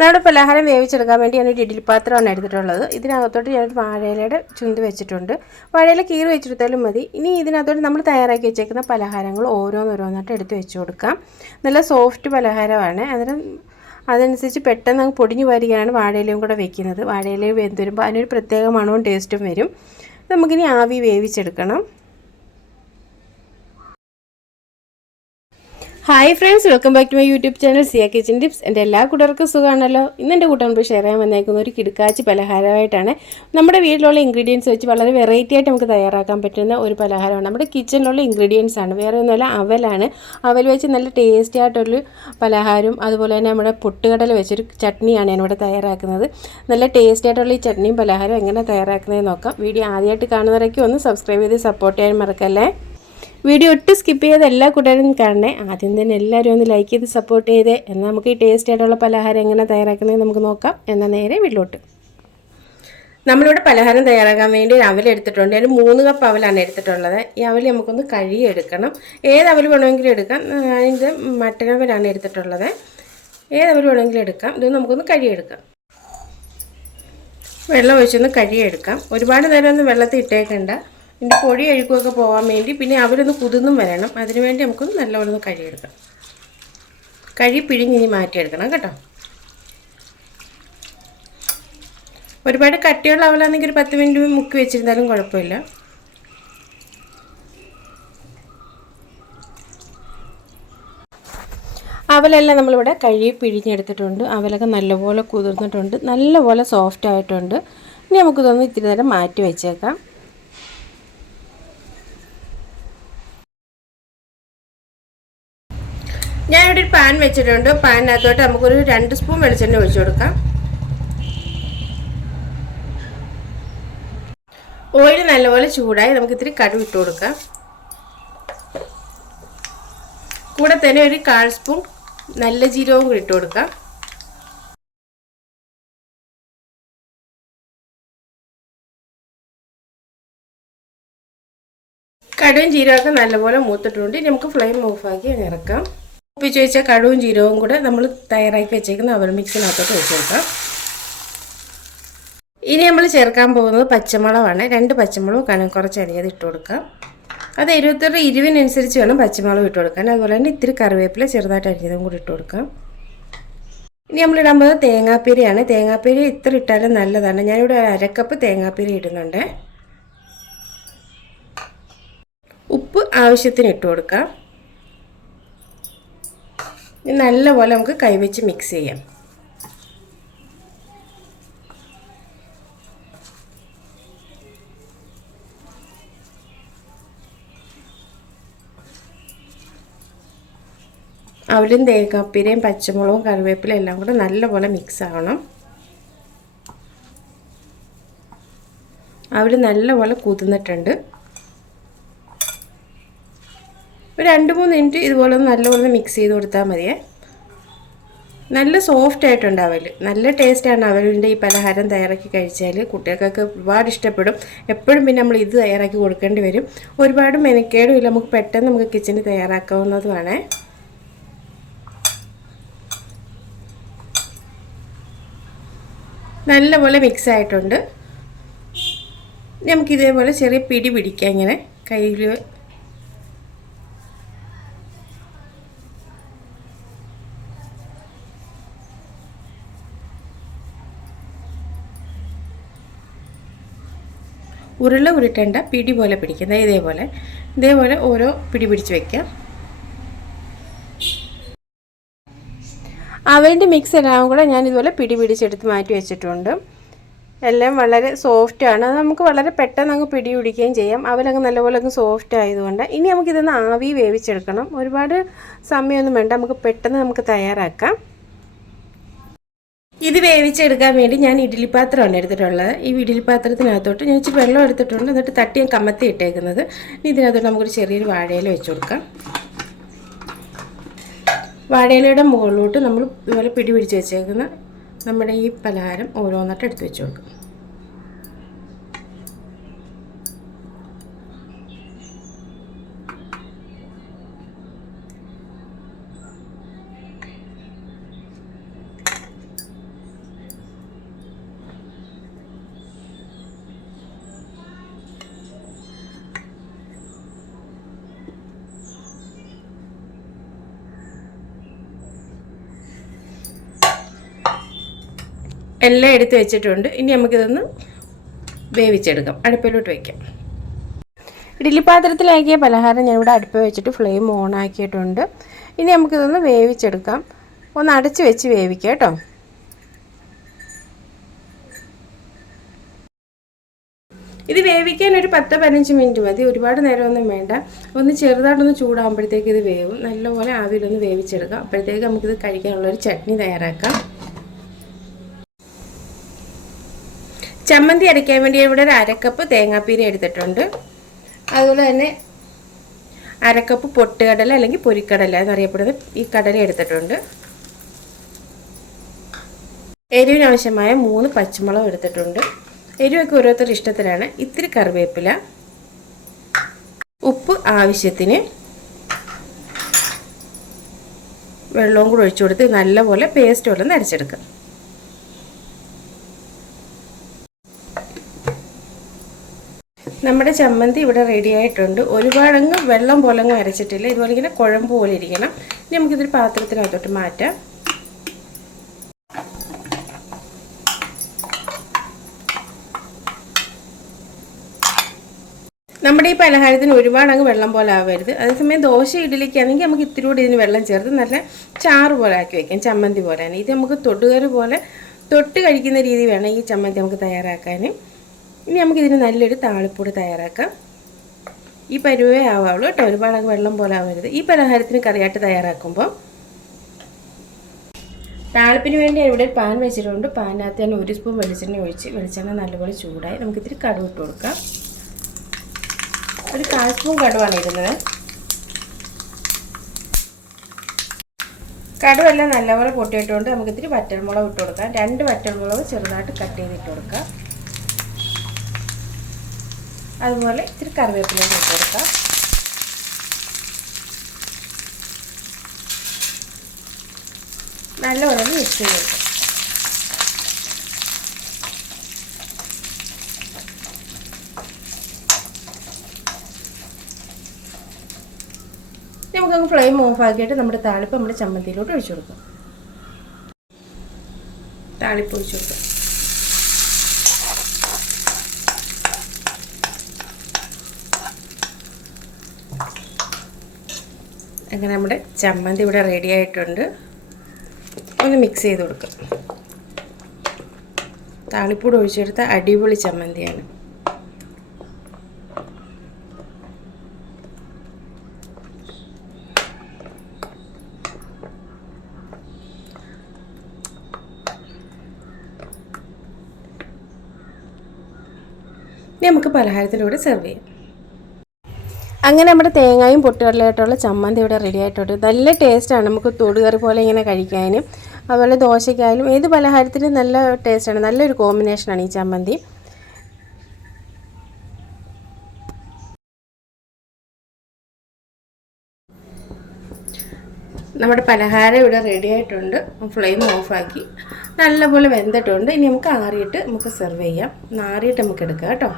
നമ്മുടെ പലഹാരം വേവിച്ചെടുക്കാൻ വേണ്ടി ഞാനൊരു ഇഡ്ഡലി പാത്രമാണ് എടുത്തിട്ടുള്ളത്. ഇതിനകത്തോട്ട് ഞാനൊരു വാഴയിലയുടെ ചുന്ത് വെച്ചിട്ടുണ്ട്. വാഴയില കീറി വെച്ചെടുത്താലും മതി. ഇനി ഇതിനകത്തോട്ട് നമ്മൾ തയ്യാറാക്കി വെച്ചേക്കുന്ന പലഹാരങ്ങൾ ഓരോന്നോരോന്നായിട്ട് എടുത്ത് വെച്ച് കൊടുക്കാം. നല്ല സോഫ്റ്റ് പലഹാരമാണ്. അന്നേരം അതനുസരിച്ച് പെട്ടെന്ന് അങ്ങ് പൊടിഞ്ഞു വരികയാണ് വാഴയിലയും കൂടെ വെക്കുന്നത്. വാഴയിലയും വെന്ത് വരുമ്പോൾ അതിനൊരു പ്രത്യേക മണവും ടേസ്റ്റും വരും. നമുക്കിനി ആവി വേവിച്ചെടുക്കണം. Hi friends welcome back to my YouTube channel Siya kitchen tips എന്റെ എല്ലാ കൂട്ടർക്കും സുഖമാണല്ലോ. ഇന്ന് എന്റെ കൂട്ടം ഷെയർ ചെയ്യാൻ വന്നേക്കുന്ന ഒരു കിടുക്കാച്ചി പലഹാരമായിട്ടാണ്. നമ്മുടെ വീട്ടിലുള്ള ഇൻഗ്രീഡിയൻസ് വെച്ച് വളരെ വെറൈറ്റി ആയിട്ട് നമുക്ക് തയ്യാറാക്കാൻ പറ്റുന്ന ഒരു പലഹാരമാണ്. നമ്മുടെ കിച്ചണിലുള്ള ഇൻഗ്രീഡിയൻസ് ആണ്. വേറെ ഒന്നുമല്ല അവലാണ്. അവൽ വെച്ച് നല്ല ടേസ്റ്റി ആയിട്ടൊരു പലഹാരവും അതുപോലെ തന്നെ നമ്മുടെ പൊട്ടുകടല വെച്ചൊരു ചട്നിയാണ് ഞാനിവിടെ തയ്യാറാക്കുന്നത്. നല്ല ടേസ്റ്റി ആയിട്ടുള്ള ഈ ചട്നിയും പലഹാരം എങ്ങനെ തയ്യാറാക്കുന്നതെന്ന് നോക്കാം. വീഡിയോ ആദ്യമായിട്ട് കാണുന്നവരൊക്കെ ഒന്ന് സബ്സ്ക്രൈബ് ചെയ്ത് സപ്പോർട്ട് ചെയ്യാൻ മറക്കല്ലേ? വീഡിയോ ഒട്ടും സ്കിപ്പ് ചെയ്ത് എല്ലാ കൂട്ടുകാരും കാണണേ. ആദ്യം തന്നെ എല്ലാവരും ഒന്ന് ലൈക്ക് ചെയ്ത് സപ്പോർട്ട് ചെയ്തേ. എന്നാൽ നമുക്ക് ഈ ടേസ്റ്റ് ആയിട്ടുള്ള പലഹാരം എങ്ങനെ തയ്യാറാക്കുന്നത് നമുക്ക് നോക്കാം. എന്നാൽ നേരെ വീട്ടിലോട്ട്. നമ്മളിവിടെ പലഹാരം തയ്യാറാക്കാൻ വേണ്ടി ഒരു അവൽ എടുത്തിട്ടുണ്ട്. അതിന് മൂന്ന് കപ്പ് അവലാണ് എടുത്തിട്ടുള്ളത്. ഈ അവൽ നമുക്കൊന്ന് കഴുകിയെടുക്കണം. ഏത് അവൽ വേണമെങ്കിലും എടുക്കാം. അതിന്റെ മട്ടനവലാണ് എടുത്തിട്ടുള്ളത്. ഏത് അവൽ വേണമെങ്കിലും എടുക്കാം. ഇത് നമുക്കൊന്ന് കഴുകിയെടുക്കാം. വെള്ളം ഒഴിച്ചൊന്ന് കഴുകിയെടുക്കാം. ഒരുപാട് നേരം ഒന്നും വെള്ളത്തിൽ ഇട്ടേക്കണ്ട. ഇതിന്റെ പൊടി അഴുക്കുമൊക്കെ പോകാൻ വേണ്ടി പിന്നെ അവരൊന്ന് കുതിർന്നും വരണം. അതിന് വേണ്ടി നമുക്കൊന്ന് നല്ലപോലെ ഒന്ന് കഴുകിയെടുക്കാം കഴുകി പിഴിഞ്ഞിനി മാറ്റിയെടുക്കണം കേട്ടോ. ഒരുപാട് കട്ടിയുള്ള അവലാണെങ്കിൽ ഒരു പത്ത് മിനിറ്റ് മുക്കി വെച്ചിരുന്നാലും കുഴപ്പമില്ല. അവലെല്ലാം നമ്മളിവിടെ കഴുകി പിഴിഞ്ഞെടുത്തിട്ടുണ്ട്. അവലൊക്കെ നല്ലപോലെ കുതിർന്നിട്ടുണ്ട്. നല്ലപോലെ സോഫ്റ്റ് ആയിട്ടുണ്ട് ഇനി നമുക്കിതൊന്ന് ഇത്തിരി നേരം മാറ്റി വെച്ചേക്കാം. ഞാനിവിടെ ഒരു പാൻ വെച്ചിട്ടുണ്ട്. പാനിനകത്തോട്ട് നമുക്കൊരു രണ്ട് സ്പൂൺ വെളിച്ചെണ്ണ ഒഴിച്ചു കൊടുക്കാം. ഓയിൽ നല്ലപോലെ ചൂടായി നമുക്ക് ഇത്തിരി കടുവ് ഇട്ട് കൊടുക്കാം. കൂടെ തന്നെ ഒരു കാൽ സ്പൂൺ നല്ല ജീരകവും കൂടി ഇട്ട് കൊടുക്കാം. കടുവും ജീരകമൊക്കെ നല്ലപോലെ മൂത്തിട്ടുണ്ട്. നമുക്ക് ഫ്ലെയിം ഓഫാക്കി ഇറക്കാം. ഒപ്പിച്ച് വെച്ച കടുവും ജീരവും കൂടെ നമ്മൾ തയ്യാറാക്കി വെച്ചേക്കുന്ന അവർ മിക്സിനകത്തോട്ട് വെച്ച് കൊടുക്കാം. ഇനി നമ്മൾ ചേർക്കാൻ പോകുന്നത് പച്ചമുളകാണ്. രണ്ട് പച്ചമുളക് കനം കുറച്ച് അരിയത് ഇട്ട് കൊടുക്കാം. അത് ഇരുപത്തൊരു ഇരുവിനനുസരിച്ച് വേണം പച്ചമുളക് ഇട്ട് കൊടുക്കാൻ. അതുപോലെ തന്നെ ഇത്തിരി കറിവേപ്പില ചെറുതായിട്ട് അരിഞ്ഞതും കൂടി ഇട്ട് കൊടുക്കാം. ഇനി നമ്മൾ ഇടാൻ പോകുന്നത് തേങ്ങാപ്പീരയാണ്. തേങ്ങാപ്പീര ഇത്ര ഇട്ടാലും നല്ലതാണ്. ഞാനിവിടെ അരക്കപ്പ് തേങ്ങാപ്പീര ഇടുന്നുണ്ട്. ഉപ്പ് ആവശ്യത്തിന് ഇട്ട് കൊടുക്കാം. നല്ലപോലെ നമുക്ക് കൈവച്ച് മിക്സ് ചെയ്യാം. അവലും തേങ്ങാപ്പീരയും പച്ചമുളകും കറിവേപ്പിലയും എല്ലാം കൂടെ നല്ലപോലെ മിക്സ് ആവണം. അവൽ നല്ലപോലെ കുതിർന്നിട്ടുണ്ട്. ഒരു രണ്ട് മൂന്ന് മിനിറ്റ് ഇതുപോലെ നല്ലപോലെ മിക്സ് ചെയ്ത് കൊടുത്താൽ മതിയേ. നല്ല സോഫ്റ്റ് ആയിട്ടുണ്ട് അവൽ നല്ല ടേസ്റ്റാണ് അവലിന്റെ ഈ പലഹാരം തയ്യാറാക്കി കഴിച്ചാൽ കുട്ടികൾക്കൊക്കെ ഒരുപാട് ഇഷ്ടപ്പെടും. എപ്പോഴും പിന്നെ നമ്മൾ ഇത് തയ്യാറാക്കി കൊടുക്കേണ്ടി വരും. ഒരുപാട് മെനക്കേടും ഇല്ല. നമുക്ക് പെട്ടെന്ന് നമുക്ക് കിച്ചണിൽ തയ്യാറാക്കാവുന്നതുമാണ്. നല്ലപോലെ മിക്സ് ആയിട്ടുണ്ട്. നമുക്കിതേപോലെ ചെറിയ പിടി പിടിക്കാം ഇങ്ങനെ. കയ്യിൽ ഉരുള ഉരുട്ടേണ്ട പിടി പോലെ പിടിക്കുന്നത് ഇതേപോലെ. ഇതേപോലെ ഓരോ പിടി പിടിച്ച് വെക്കാം അവലിന്റെ മിക്സ് എല്ലാം കൂടെ ഞാൻ ഇതുപോലെ പിടി പിടിച്ചെടുത്ത് മാറ്റി വെച്ചിട്ടുണ്ട്. എല്ലാം വളരെ സോഫ്റ്റാണ് അത് നമുക്ക് വളരെ പെട്ടെന്ന് അങ്ങ് പിടി പിടിക്കുകയും ചെയ്യാം. അവരങ്ങ് നല്ലപോലെ അങ്ങ് സോഫ്റ്റ് ആയതുകൊണ്ട്. ഇനി നമുക്കിതൊന്ന് ആവി വേവിച്ചെടുക്കണം. ഒരുപാട് സമയമൊന്നും വേണ്ട. നമുക്ക് പെട്ടെന്ന് നമുക്ക് തയ്യാറാക്കാം. ഇത് വേവിച്ചെടുക്കാൻ വേണ്ടി ഞാൻ ഇഡ്ഡലി പാത്രമാണ് എടുത്തിട്ടുള്ളത്. ഈ ഇഡ്ഡലി പാത്രത്തിനകത്തോട്ട് ഞാൻ ഇച്ചിരി വെള്ളം എടുത്തിട്ടുണ്ട്. എന്നിട്ട് തട്ടി ഞാൻ ഇട്ടേക്കുന്നത്. ഇനി ഇതിനകത്തോട്ട് നമുക്കൊരു ചെറിയൊരു വാഴയില വെച്ച് കൊടുക്കാം. വാഴയിലയുടെ മുകളിലോട്ട് നമ്മൾ ഇതുപോലെ പിടി പിടിച്ച് വെച്ചേക്കുന്ന നമ്മുടെ ഈ പലഹാരം ഓരോന്നിട്ട് എടുത്ത് വെച്ച് കൊടുക്കും. എല്ലാം എടുത്ത് വെച്ചിട്ടുണ്ട്. ഇനി നമുക്കിതൊന്ന് വേവിച്ചെടുക്കാം. അടുപ്പിലോട്ട് വയ്ക്കാം ഇഡ്ഡലി പാത്രത്തിലാക്കിയ പലഹാരം ഞാനിവിടെ അടുപ്പ് വെച്ചിട്ട് ഫ്ലെയിം ഓൺ ആക്കിയിട്ടുണ്ട്. ഇനി നമുക്കിതൊന്ന് വേവിച്ചെടുക്കാം. ഒന്ന് അടച്ച് വെച്ച് വേവിക്കാം കേട്ടോ. ഇത് വേവിക്കാൻ ഒരു പത്ത് പതിനഞ്ച് മിനിറ്റ് മതി. ഒരുപാട് നേരമൊന്നും വേണ്ട. ഒന്ന് ചെറുതായിട്ടൊന്ന് ചൂടാകുമ്പോഴത്തേക്ക് ഇത് വേവും. നല്ലപോലെ ആവിയിലൊന്ന് വേവിച്ചെടുക്കാം. അപ്പോഴത്തേക്ക് നമുക്കിത് കഴിക്കാനുള്ളൊരു ചട്നി തയ്യാറാക്കാം. ചമ്മന്തി അരയ്ക്കാൻ വേണ്ടി ഇവിടെ ഒരു അരക്കപ്പ് തേങ്ങാപ്പീര എടുത്തിട്ടുണ്ട്. അതുപോലെ തന്നെ അരക്കപ്പ് പൊട്ടുകടല അല്ലെങ്കിൽ പൊരിക്കടല എന്നറിയപ്പെടുന്ന ഈ കടല എടുത്തിട്ടുണ്ട്. എരിവിനാവശ്യമായ മൂന്ന് പച്ചമുളക് എടുത്തിട്ടുണ്ട്. എരിവൊക്കെ ഓരോരുത്തരുടെ ഇഷ്ടത്തിലാണ് ഇത്തിരി കറിവേപ്പില ഉപ്പ് ആവശ്യത്തിന് വെള്ളവും കൂടെ ഒഴിച്ചു കൊടുത്ത് നല്ലപോലെ പേസ്റ്റ് പോലെ നരച്ചെടുക്കുക. നമ്മുടെ ചമ്മന്തി ഇവിടെ റെഡി ആയിട്ടുണ്ട്. ഒരുപാടങ്ങ് വെള്ളം പോലെ അങ്ങ് അരച്ചിട്ടില്ല. ഇതുപോലെ ഇങ്ങനെ കുഴമ്പ് പോലെ ഇരിക്കണം. ഇനി നമുക്കിതൊരു പാത്രത്തിനകത്തോട്ട് മാറ്റാം. നമ്മുടെ ഈ പലഹാരത്തിന് ഒരുപാട് അങ്ങ് വെള്ളം പോലെ ആവരുത്. അതേസമയം ദോശ ഇഡലിക്കാണെങ്കിൽ നമുക്ക് ഇത്തിരി കൂടി ഇതിന് വെള്ളം ചേർത്ത് നല്ല ചാറ് പോലെ ആക്കി വയ്ക്കാം ചമ്മന്തി പോലെ തന്നെ. ഇത് നമുക്ക് തൊട്ടുകറി പോലെ തൊട്ട് കഴിക്കുന്ന രീതി വേണം ഈ ചമ്മന്തി നമുക്ക് തയ്യാറാക്കാൻ ഇനി നമുക്കിതിന് നല്ലൊരു താളിപ്പൊടി തയ്യാറാക്കാം. ഈ പരുവേ ആവാവുള്ളൂ കേട്ടോ. ഒരുപാട് വെള്ളം പോലെ ആവരുത്. ഈ പലഹാരത്തിന് കറിയായിട്ട് തയ്യാറാക്കുമ്പോൾ താളിപ്പിന് വേണ്ടി ഇവിടെ പാൻ വെച്ചിട്ടുണ്ട്. പാനിനകത്ത് തന്നെ ഒരു സ്പൂൺ വെളിച്ചെണ്ണ ഒഴിച്ച് വെളിച്ചെണ്ണ നല്ലപോലെ ചൂടായി നമുക്കിത്തിരി കടുവ് ഇട്ട് കൊടുക്കാം. ഒരു കാൽ സ്പൂൺ കടുവാണ് ഇടുന്നത്. കടുവെല്ലാം നല്ലപോലെ പൊട്ടിയിട്ടുകൊണ്ട് നമുക്കിത്തിരി വറ്റൽമുളക് ഇട്ട് കൊടുക്കാം. രണ്ട് വറ്റൽമുളക് ചെറുതായിട്ട് കട്ട് ചെയ്തിട്ട് കൊടുക്കാം. അതുപോലെ ഇത്തിരി കറിവേപ്പില ഇട്ട് കൊടുക്കാം. മിക്സ് ചെയ്ത് കൊടുക്കാം. നമുക്കങ്ങ് ഫ്ലെയിം ഓഫ് ആക്കിയിട്ട് നമ്മുടെ താളിപ്പ് നമ്മുടെ ചമ്മന്തിയിലോട്ട് ഒഴിച്ചു കൊടുക്കാം. താളിപ്പ് ഒഴിച്ചു കൊടുക്കാം. അങ്ങനെ നമ്മുടെ ചമ്മന്തി ഇവിടെ റെഡി ആയിട്ടുണ്ട്. ഒന്ന് മിക്സ് ചെയ്ത് കൊടുക്കാം. താളിപ്പൂട് ഒഴിച്ചെടുത്ത അടിപൊളി ചമ്മന്തിയാണ്. നമുക്ക് പലഹാരത്തിലൂടെ സെർവ് ചെയ്യാം. അങ്ങനെ നമ്മുടെ തേങ്ങയും പൊട്ടുകടലായിട്ടുള്ള ചമ്മന്തി ഇവിടെ റെഡി ആയിട്ടുണ്ട്. നല്ല ടേസ്റ്റാണ് നമുക്ക് തൊടുകറി പോലെ ഇങ്ങനെ കഴിക്കാനും. അതുപോലെ ദോശയ്ക്കായാലും ഏത് പലഹാരത്തിനും നല്ല ടേസ്റ്റാണ് നല്ലൊരു കോമ്പിനേഷനാണ് ഈ ചമ്മന്തി. നമ്മുടെ പലഹാരം ഇവിടെ റെഡി ആയിട്ടുണ്ട്. ഫ്ലെയിം ഓഫാക്കി നല്ലപോലെ വെന്തിട്ടുണ്ട്. ഇനി നമുക്ക് ആറിയിട്ട് നമുക്ക് സെർവ് ചെയ്യാം. ആറിയിട്ട് നമുക്ക് എടുക്കാം കേട്ടോ.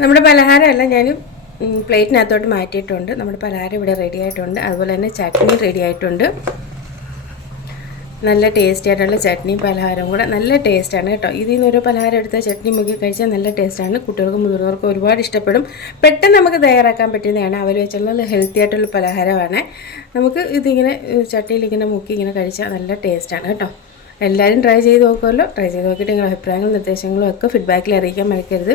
നമ്മുടെ പലഹാരമല്ല ഞാൻ പ്ലേറ്റിനകത്തോട്ട് മാറ്റിയിട്ടുണ്ട്. നമ്മുടെ പലഹാരം ഇവിടെ റെഡി ആയിട്ടുണ്ട്. അതുപോലെ തന്നെ ചട്നി റെഡി ആയിട്ടുണ്ട്. നല്ല ടേസ്റ്റി ആയിട്ടുള്ള ചട്നിയും പലഹാരവും കൂടെ. നല്ല ടേസ്റ്റാണ് കേട്ടോ. ഇതിൽ നിന്ന് ഓരോ പലഹാരം എടുത്ത ചട്നി മുക്കി കഴിച്ചാൽ നല്ല ടേസ്റ്റാണ് കുട്ടികൾക്കും മുതിർന്നവർക്കും ഒരുപാട് ഇഷ്ടപ്പെടും. പെട്ടെന്ന് നമുക്ക് തയ്യാറാക്കാൻ പറ്റുന്നതാണ്. അവർ വെച്ചുള്ള ഹെൽത്തി ആയിട്ടുള്ള പലഹാരമാണ്. നമുക്ക് ഇതിങ്ങനെ ചട്നിയിൽ ഇങ്ങനെ മുക്കി ഇങ്ങനെ കഴിച്ചാൽ നല്ല ടേസ്റ്റാണ് കേട്ടോ. എല്ലാവരും ട്രൈ ചെയ്ത് നോക്കുമല്ലോ. ട്രൈ ചെയ്ത് നോക്കിയിട്ട് നിങ്ങളുടെ അഭിപ്രായങ്ങളും നിർദ്ദേശങ്ങളും ഒക്കെ ഫീഡ്ബാക്കിൽ അറിയിക്കാൻ മറക്കരുത്.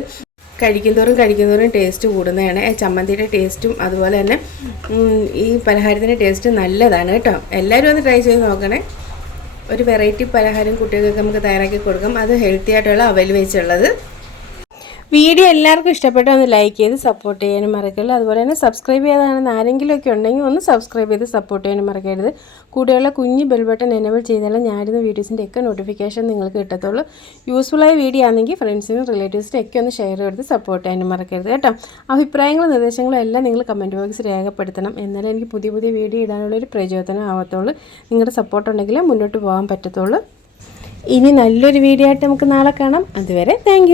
കഴിക്കുന്തോറും കഴിക്കുന്തോറും ടേസ്റ്റ് കൂടുന്നതാണ്. ചമ്മന്തിയുടെ ടേസ്റ്റും അതുപോലെ തന്നെ ഈ പലഹാരത്തിന്റെ ടേസ്റ്റ് നല്ലതാണ് കേട്ടോ. എല്ലാവരും ഒന്ന് ട്രൈ ചെയ്ത് നോക്കണേ. ഒരു വെറൈറ്റി പലഹാരം കുട്ടികൾക്ക് നമുക്ക് തയ്യാറാക്കി കൊടുക്കാം. അത് ഹെൽത്തി ആയിട്ടുള്ള അവൽ വെച്ചുള്ളത്. വീഡിയോ എല്ലാവർക്കും ഇഷ്ടപ്പെട്ടോ ഒന്ന് ലൈക്ക് ചെയ്ത് സപ്പോർട്ട് ചെയ്യാനും മറക്കരുത്. അതുപോലെ തന്നെ സബ്സ്ക്രൈബ് ചെയ്താണെന്ന് ആരെങ്കിലുമൊക്കെ ഉണ്ടെങ്കിൽ ഒന്ന് സബ്സ്ക്രൈബ് ചെയ്ത് സപ്പോർട്ട് ചെയ്യാനും മറക്കരുത്. കൂടെയുള്ള കുഞ്ഞ് ബെൽ ബട്ടൺ എനേബിൾ ചെയ്താലും ഞാനിരുന്ന വീഡിയോസിന്റെ ഒക്കെ നോട്ടിഫിക്കേഷൻ നിങ്ങൾക്ക് കിട്ടത്തുള്ളൂ. യൂസ്ഫുള്ളായ വീഡിയോ ആണെങ്കിൽ ഫ്രണ്ട്സിനും റിലേറ്റീവ്സിനും ഒക്കെ ഒന്ന് ഷെയർ ചെയ്ത് സപ്പോർട്ട് ചെയ്യാനും മറക്കരുത് കേട്ടോ. അഭിപ്രായങ്ങളും നിർദ്ദേശങ്ങളും എല്ലാം നിങ്ങൾ കമന്റ് ബോക്സിൽ രേഖപ്പെടുത്തണം. എന്നാലേ എനിക്ക് പുതിയ പുതിയ വീഡിയോ ഇടാനുള്ള ഒരു പ്രചോദനം ആവത്തുള്ളൂ. നിങ്ങളുടെ സപ്പോർട്ട് ഉണ്ടെങ്കിലേ മുന്നോട്ട് പോകാൻ പറ്റത്തുള്ളൂ. ഇനി നല്ലൊരു വീഡിയോ ആയിട്ട് നമുക്ക് നാളെ കാണാം. അതുവരെ താങ്ക്